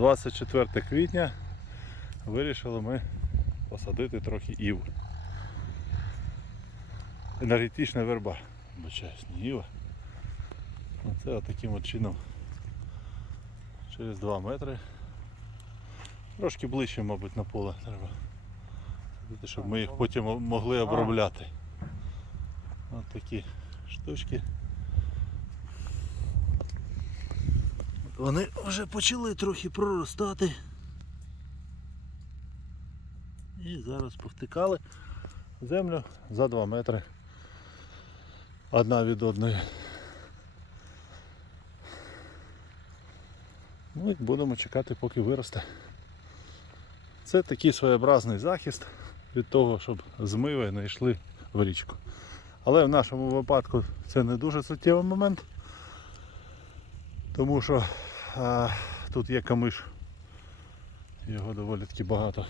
24 квітня вирішили ми посадити трохи ів. Енергетична верба. Вибачаюсь, не іва. Оце отаким от чином через 2 метри. Трошки ближче, мабуть, на поле треба. Садити, Щоб ми їх потім могли обробляти. Ось такі штучки. Вони вже почали трохи проростати. І зараз повтикали землю за 2 метри одна від одної. Ну і будемо чекати, поки виросте. Це такий своєобразний захист від того, щоб змиви не йшли в річку. Але в нашому випадку це не дуже суттєвий момент, тому що тут є камиш, його доволі таки багато.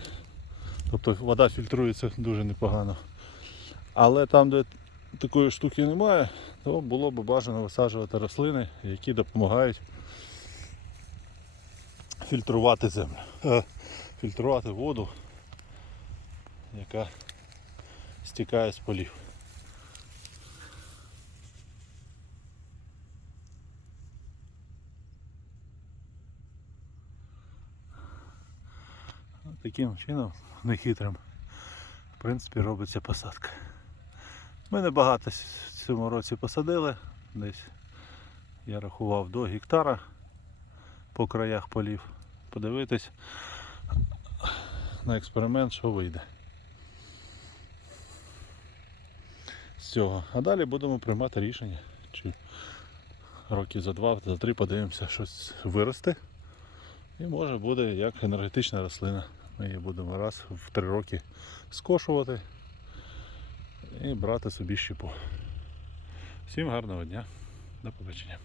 Тобто вода фільтрується дуже непогано. Але там, де такої штуки немає, то було б бажано висаджувати рослини, які допомагають фільтрувати землю, е, фільтрувати воду, яка стікає з полів. Таким чином, нехитрим, в принципі, робиться посадка. Ми небагато в цьому році посадили, десь я рахував до гектара по краях полів. Подивитись на експеримент, що вийде з цього. А далі будемо приймати рішення, чи роки за два, за три подивимося, щось виросте. І може буде як енергетична рослина. Ми її будемо раз в три роки скошувати і брати собі щепу. Всім гарного дня. До побачення.